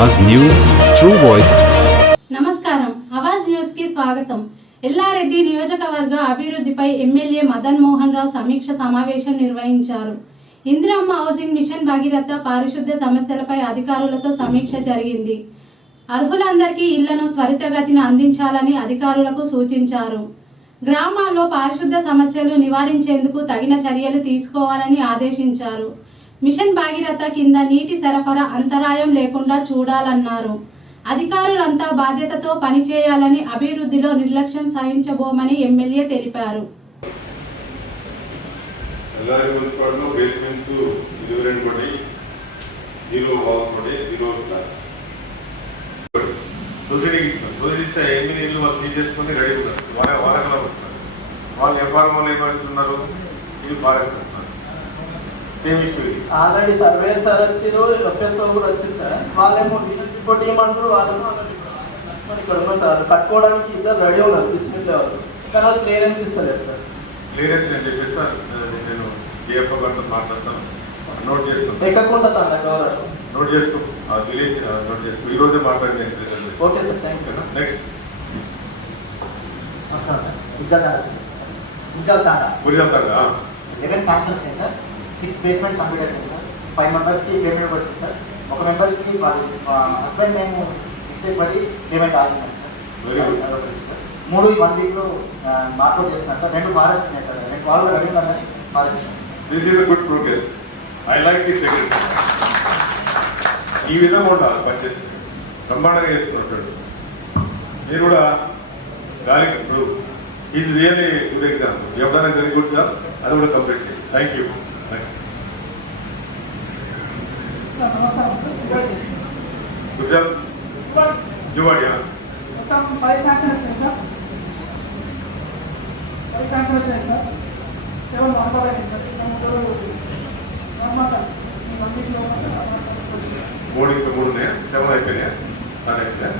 आवाज news true voice నమస్కారం Awaaz news కి స్వాగతం. ఎల్లారెడ్డి నియోజకవర్గ అభివృద్ధిపై ఎమ్మెల్యే మదన్ మోహన్ రావు సమీక్ష సమావేశం నిర్వహించారు. ఇందిరమ్మ హౌసింగ్ మిషన్ భగీరథ పారిశుద్ధ్య సమస్యలపై అధికారులతో సమీక్ష జరిగింది. అర్హులందరికీ ఇళ్లను త్వరితగతిన అందించాలని అధికారులకు సూచించారు. గ్రామాల్లో పారిశుద్ధ్య సమస్యలు నివారించేందుకు తగిన చర్యలు తీసుకోవాలని ఆదేశించారు. మిషన్ భగీరథ కింద నీటి సరఫరా అంతరాయం లేకుండా చూడాలన్నారు. అధికారులంతా బాధ్యతతో పనిచేయాలని, అభివృద్ధిలో నిర్లక్ష్యం సహించబోమని ఎమ్మెల్యే తెలిపారు. ఆల్రెడీ సర్వేర్ సార్ వచ్చారు, ఎఫ్ఎస్ఓ కూడా వచ్చారు సార్. వాళ్ళేమో రిపోర్ట్ ఇవ్వమంటారు, వాళ్ళేమో ఇక్కడ ఉన్నారు సార్. కట్టుకోవడానికి ఇద్దరు రెడీ ఉన్నారు బిస్మిట్ లెవెల్, కానీ వాళ్ళు క్లియరెన్స్ ఇస్తలేదు సార్. క్లియరెన్స్ అని చెప్పేసి నేను డిఎఫ్ఓ గారితో మాట్లాడతాను, నోట్ చేసుకుంటాను. ఎక్కకుండా తండ గవర్నర్ నోట్ చేసుకో, విలేజ్ నోట్ చేసుకో. ఈ రోజే మాట్లాడింది. Okay sir, thank you. Next వస్తాను సార్. గుజరాత్ తాండా 11 శాంక్షన్ వచ్చినాయి సార్. 6 బేస్మెంట్ కంప్లీట్ అయిపోయింది సార్. 5 మెంబర్స్కి పేమెంట్ వచ్చింది సార్. ఒక మెంబర్కి హస్బెండ్ మేము మిస్టేక్ పడి పేమెంట్ ఆగినాం సార్. అదొకటి సార్. 3 1 వీక్లో మార్కౌట్ చేస్తున్నారు సార్. 2 ఫారెస్ట్ ఉన్నాయి సార్. 2 వాళ్ళు రెడీ ఉన్నారు కానీ forest. This is good progress. I like this second. ఈ విధంగా ఉండాలి పనిచేసి బ్రహ్మాండంగా చేసుకున్నట్టు. మీరు కూడా గాలికి ఇప్పుడు ఈజ్ రియల్లీ గుడ్ ఎగ్జాంపుల్. ఎవరైనా వెరీ గుడ్ జాబ్, అది కూడా కంప్లీట్ చేయండి. Thank you. నెక్స్ట్ గుజరాత్ జువాడియా మొత్తం 5 శాంక్షన్ వచ్చినాయి సార్. 5 శాంక్షన్ వచ్చినాయి సార్. 7 మాట్లాడాలి సార్. మూడు ఇంకా 3 ఉన్నాయా? 7 అయిపోయినాయా? 9 అయిపోయా?